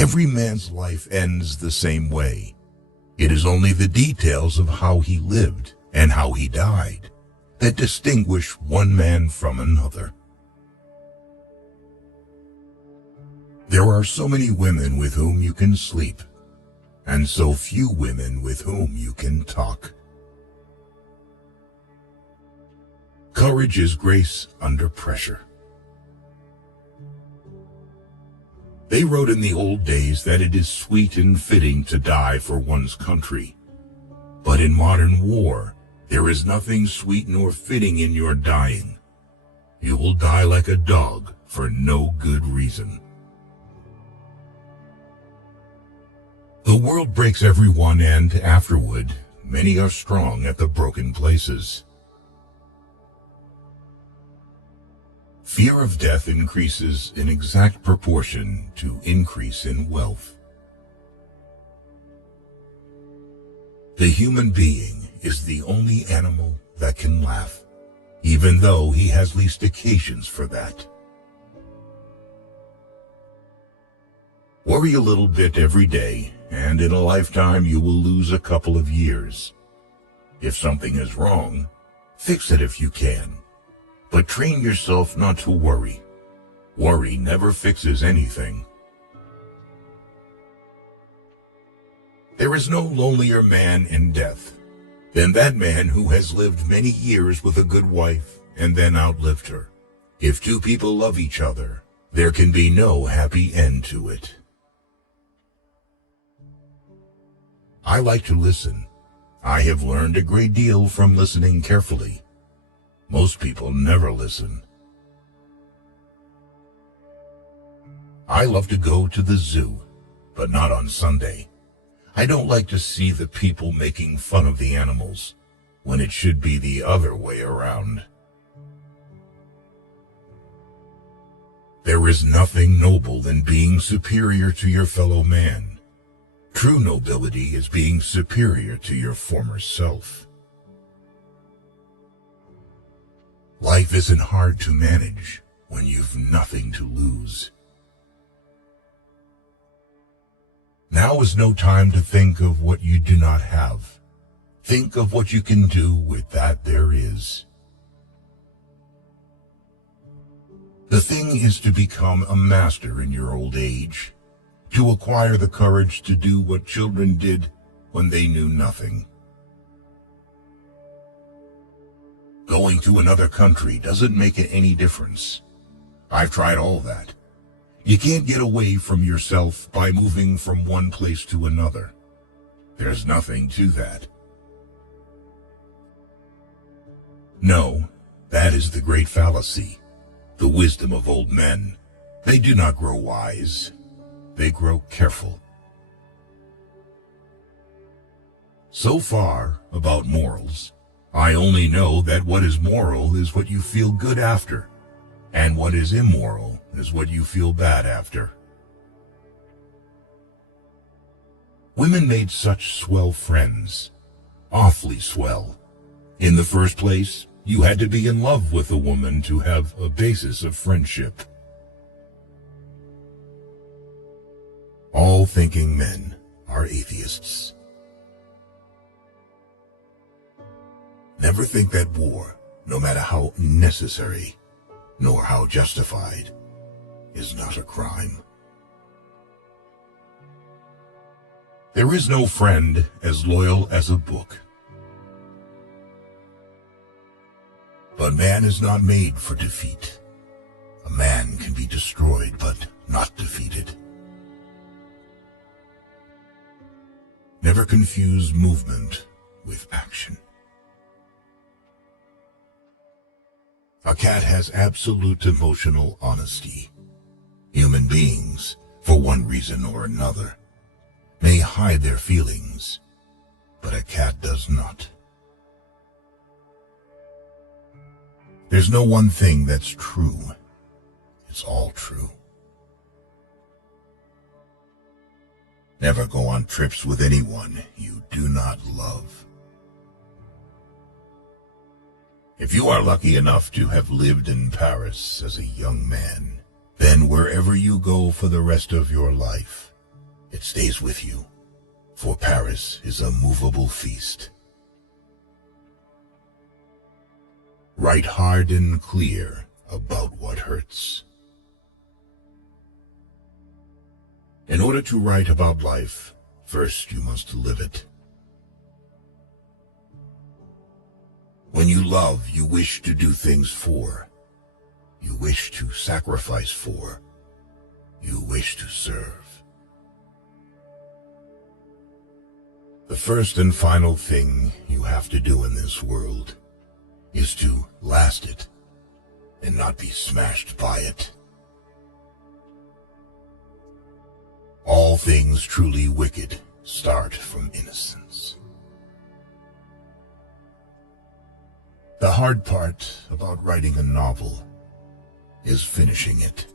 Every man's life ends the same way. It is only the details of how he lived and how he died that distinguish one man from another. There are so many women with whom you can sleep, and so few women with whom you can talk. Courage is grace under pressure. They wrote in the old days that it is sweet and fitting to die for one's country. But in modern war, there is nothing sweet nor fitting in your dying. You will die like a dog for no good reason. The world breaks everyone, and afterward, many are strong at the broken places. Fear of death increases in exact proportion to increase in wealth. The human being is the only animal that can laugh, even though he has least occasions for that. Worry a little bit every day, and in a lifetime you will lose a couple of years. If something is wrong, fix it if you can. But train yourself not to worry. Worry never fixes anything. There is no lonelier man in death than that man who has lived many years with a good wife and then outlived her. If two people love each other, there can be no happy end to it. I like to listen. I have learned a great deal from listening carefully. Most people never listen. I love to go to the zoo, but not on Sunday. I don't like to see the people making fun of the animals, when it should be the other way around. There is nothing noble than being superior to your fellow man. True nobility is being superior to your former self. Life isn't hard to manage when you've nothing to lose. Now is no time to think of what you do not have. Think of what you can do with that there is. The thing is to become a master in your old age, to acquire the courage to do what children did when they knew nothing. Going to another country doesn't make any difference. I've tried all that. You can't get away from yourself by moving from one place to another. There's nothing to that. No, that is the great fallacy, the wisdom of old men. They do not grow wise. They grow careful. So far about morals, I only know that what is moral is what you feel good after, and what is immoral is what you feel bad after. Women made such swell friends, awfully swell. In the first place, you had to be in love with a woman to have a basis of friendship. All thinking men are atheists. Never think that war, no matter how necessary, nor how justified, is not a crime. There is no friend as loyal as a book. But man is not made for defeat. A man can be destroyed, but not defeated. Never confuse movement with action. A cat has absolute emotional honesty. Human beings, for one reason or another, may hide their feelings, but a cat does not. There's no one thing that's true. It's all true. Never go on trips with anyone you do not love. If you are lucky enough to have lived in Paris as a young man, then wherever you go for the rest of your life, It stays with you, for Paris is a movable feast. Write hard and clear about what hurts. In order to write about life, first you must live it. When you love, you wish to do things for. You wish to sacrifice for. You wish to serve. The first and final thing you have to do in this world is to last it and not be smashed by it. All things truly wicked start from innocence. The hard part about writing a novel is finishing it.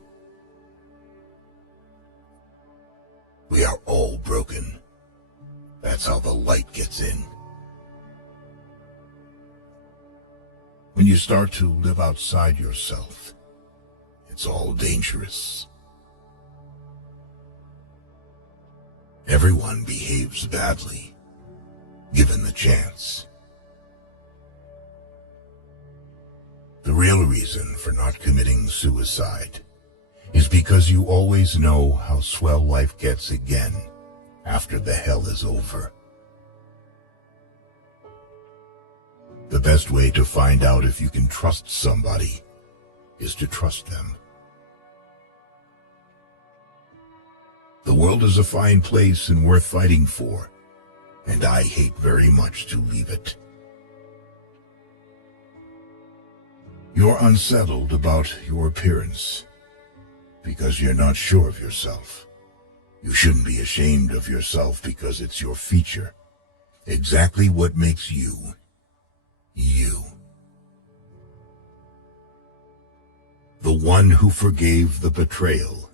We are all broken. That's how the light gets in. When you start to live outside yourself, it's all dangerous. Everyone behaves badly, given the chance. The real reason for not committing suicide is because you always know how swell life gets again after the hell is over. The best way to find out if you can trust somebody is to trust them. The world is a fine place and worth fighting for, and I hate very much to leave it. You're unsettled about your appearance because you're not sure of yourself. You shouldn't be ashamed of yourself because it's your feature, exactly what makes you, you. The one who forgave the betrayal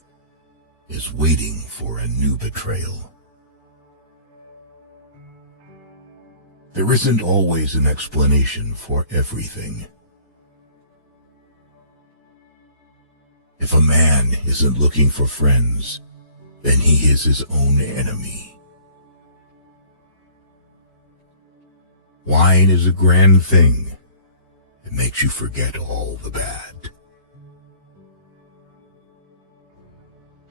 is waiting for a new betrayal. There isn't always an explanation for everything. If a man isn't looking for friends, then he is his own enemy. Wine is a grand thing. It makes you forget all the bad.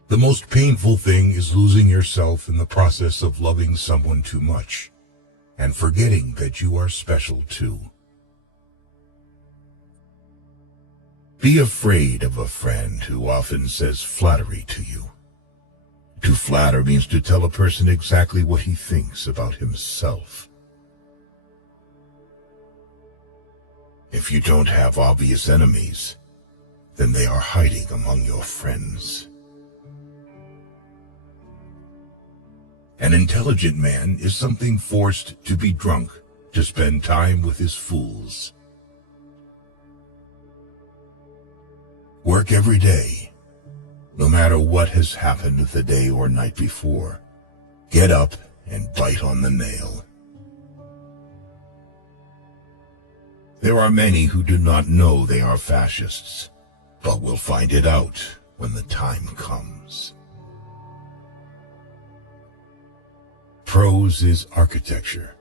The most painful thing is losing yourself in the process of loving someone too much and forgetting that you are special too. Be afraid of a friend who often says flattery to you. To flatter means to tell a person exactly what he thinks about himself. If you don't have obvious enemies, then they are hiding among your friends. An intelligent man is something forced to be drunk to spend time with his fools. Work every day, no matter what has happened the day or night before. Get up and bite on the nail. There are many who do not know they are fascists, but will find it out when the time comes. Prose is architecture,